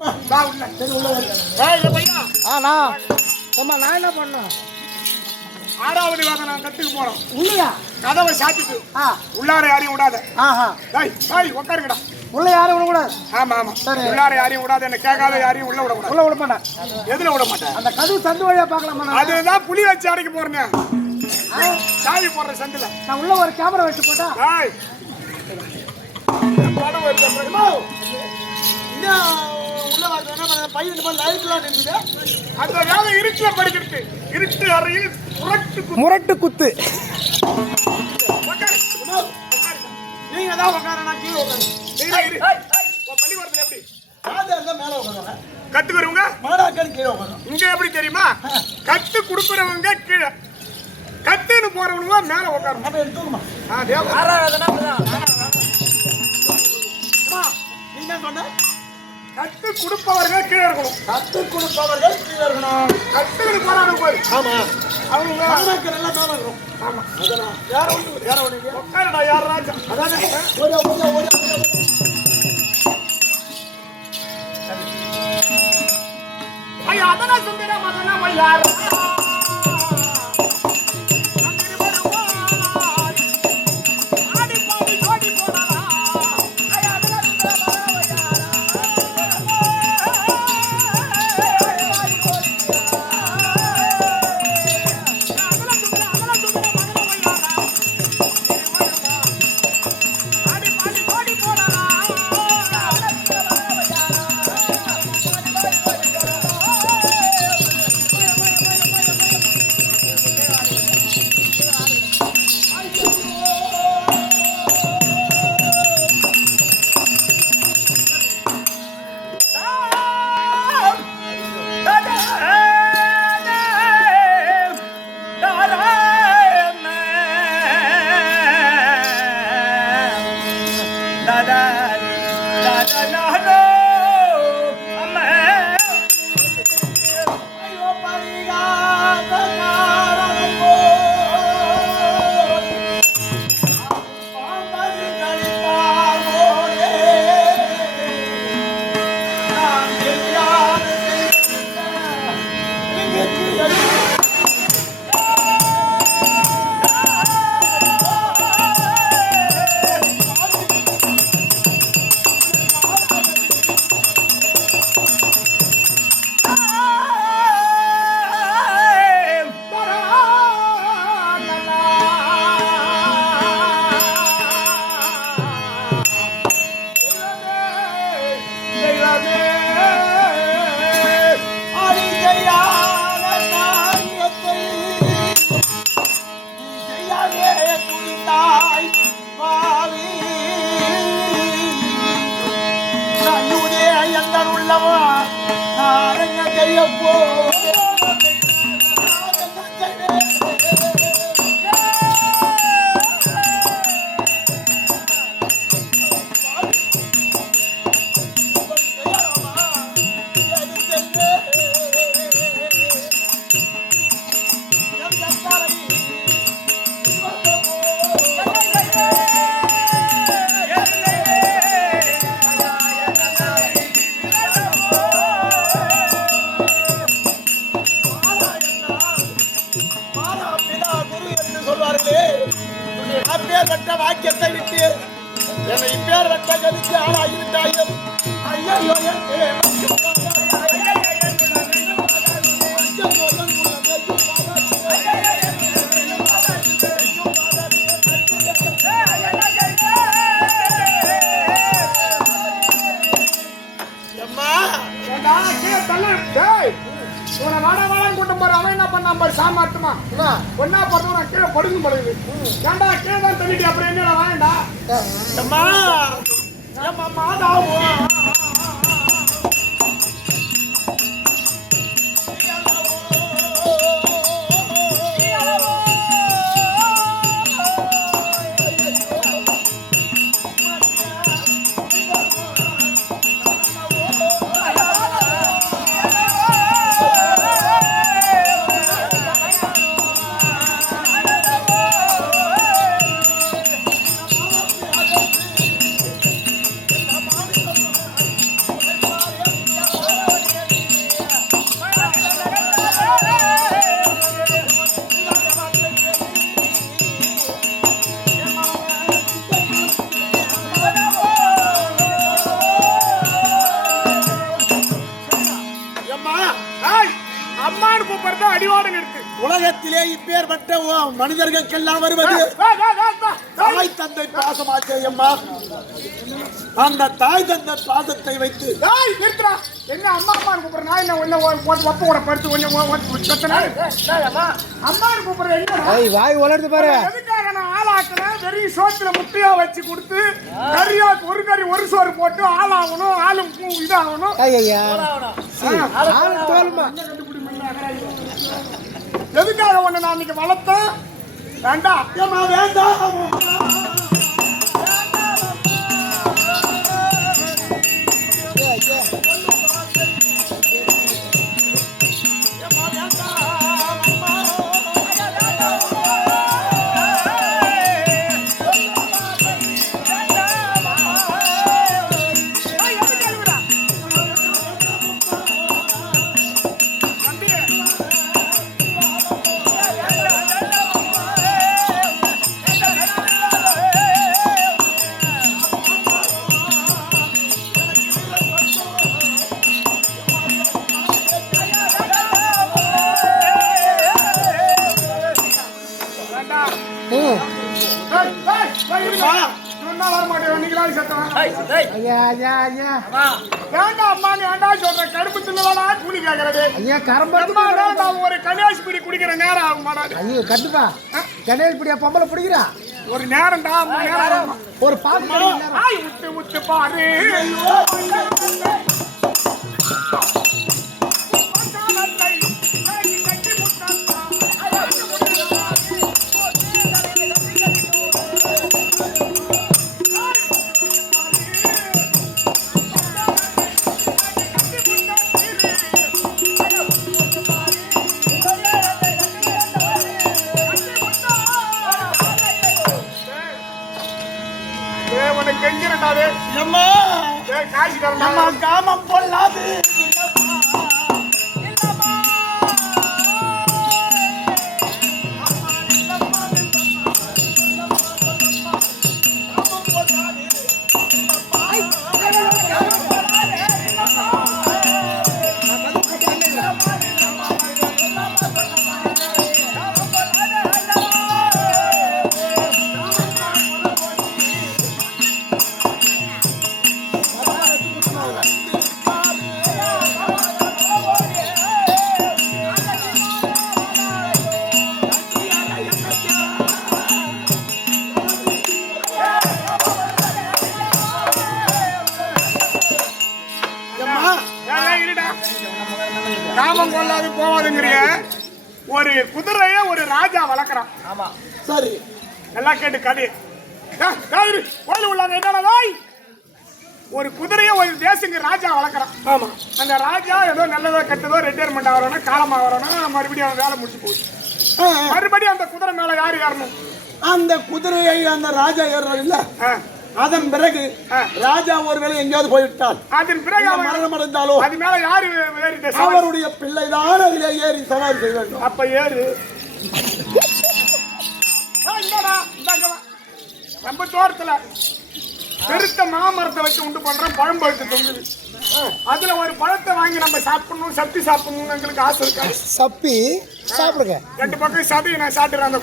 வா உள்ள. சரி உள்ள வருங்க ஏய், இந்த பையன், ஆ நான் அம்மா நான் என்ன பண்ணேன் ஆறாவது வாங்க நான் கட்டுக்கு போறோம். உள்ளயா? கதவை சாத்திட்டு உள்ளார யாரையும் விடாத. உட்காருங்கடா உள்ள யாரும் விடக்கூடாது. ஆமா ஆமா. சரி. உள்ளார யாரையும் விடாத என்ன கேட்காத யாரையும் உள்ள விடக்கூடாது. உள்ள விட மாட்டேன். எதுல விட மாட்டேன்? அந்த கதவு சந்து வழியா பார்க்கலாமா நான்? அதுதான் புலி வச்சு அடைக்க போறேன். சாவி போடுற சந்தில. நான் உள்ள ஒரு கேமரா வச்சு போட்டா? படம் வருது. உள்ள வாங்க பையன் இந்த மாதிரி லைட்லாம் நின்றுது. அந்த வேலை இருட்டுல படிக்கிறது இருட்டு அறையில் குத்து. முரட்டு குத்து. நீங்க தான் உட்கார நான் கீழே உட்காரு நீங்க இரு. உன் பள்ளிக்கூடத்துல எப்படி? மேல உட்காருவாங்க கத்துக்கிறவங்க மாடாக்கள் கீழே உட்காருவாங்க இங்க எப்படி தெரியுமா? கத்து கொடுக்குறவங்க கீழே. கத்துன்னு போறவனுங்க மேல உட்காரணும் அப்ப எடுத்து தூக்குமா ஆ, தேவ. அம்மா, நீ என்ன சொன்ன கத்து கொடுப்பவர்கள் கீழே இருக்கணும் கத்துக் கொடுப்பவர்கள் கீழே இருக்கணும் கத்துக்கிட்டு போறாங்க போய். ஆமா. அவங்க மாடாக்கள் எல்லாம் மேல இருக்கும். ஆமா. அதான் வேற ஒன்று வேற ஒன்று உட்காருடா யாராச்சும் அதானே. ஓடியா ஓடியா ஓடியா ஓடியா ஐயா அதெல்லாம் சுந்தரம் அதெல்லாம் வையாரா அப்பேற்பட்ட இப்பேற்பட்ட கதிக்கு ஐயோ வாடா வாடான்னு கூட்டம் போற அவன் என்ன பண்ணான் பாரு சாமாட்டுமா என்ன ஒன்னா பார்த்தா நான் கீழே படுங்க படுகுது ஏண்டா கீழே தான் தள்ளிட்டு அப்புறம் வாயண்டா அம்மா அம்மா மாதாவும் ஆ உலகத்திலே இப்பேற்பட்ட மனிதர்களுக்கெல்லாம் வருவது. தாய் தந்தை பாசமாச்சே அம்மா அந்த தாய் தந்தை பாசத்தை வைத்து ஏய், நிறுத்துடா. என்ன அம்மா அம்மான்னு கூப்பிடுற நான் என்ன ஒ- ஒப்ப கூட படுத்து கொஞ்சம். அம்மான்னு கூப்பிடுற என்னடா? ஏய் வாய் வளருது பாரு எதுக்காக நான் ஆளாக்குறேன்? வெறும் சோத்துல முட்டையா வச்சு கொடுத்து கறியா ஒரு கறி ஒரு சோறு போட்டு ஆளாகணும் ஆளும் இதாகணும் ஐயா தோலுமா எதுக்காக உன்னை நான் இன்னைக்கு வளர்த்தேன் வேண்டாம் ஏம்மா வேண்டாம் Yeah. ஐயா ஐயா அம்மா. வேண்டாம் சொல்ற? கருப்பு தின்னலடா கூலி கேக்குறது. ஐயா அம்மாடா நான் ஒரு பிடி குடிக்கிற நேரம் ஆகும் ஐயோ கடையில் பிடியா பொம்பளை பிடிக்கிறா? ஒரு நேரம் ஆகும். ஒரு ஆய் விட்டு விட்டு பாரு. உனக்கு கெஞ்சிரண்டாவே அம்மா காசு காமம் கொள்ளாது காமம் கொள்ளாது போவாதுங்கிறிய ஒரு குதிரைய ஒரு ராஜா வளர்க்குறான். சரி. நல்லா கேட்டு கதை. கோயில் உள்ளாங்க என்னடா ஒரு குதிரைய ஒரு தேசங்க ராஜா வளர்க்குறான். ஆமா. அந்த ராஜா ஏதோ நல்லதோ கெட்டதோ ரிட்டையர்மெண்ட் ஆகிறோன்னா காலமா வரணும் மறுபடியும் அவன் வேலை முடிச்சு போகுது. ஆ, மறுபடியும் அந்த குதிரை மேல யாரு ஏறணும்? அந்த குதிரையை அந்த ராஜா ஏறுறார் இல்ல? ஆ. அதன் பிறகு. ராஜா ஒருவேளை எங்கேயாவது போய்விட்டால் அதன் பிறகு அவன் மரணம் அடைந்தாலோ அது மேல யாரு? அவருடைய பிள்ளைதான் அதிலே ஏறி சவாரி செய்ய வேண்டும் அப்ப ஏறு. நம்ம தோட்டத்துல பெருத்த மாமரத்தை வச்சு உண்டு பண்றோம் பழம் பழுத்து தொங்குது அதுல ஒரு பழத்தை வாங்கி நம்ம சாப்பிடணும் சப்பி சாப்பிடணும்னு எங்களுக்கு ஆசை இருக்காது சப்பி சாப்பிடுங்க ரெண்டு பக்கம் சதையை நான் சாப்பிடுறேன் அந்த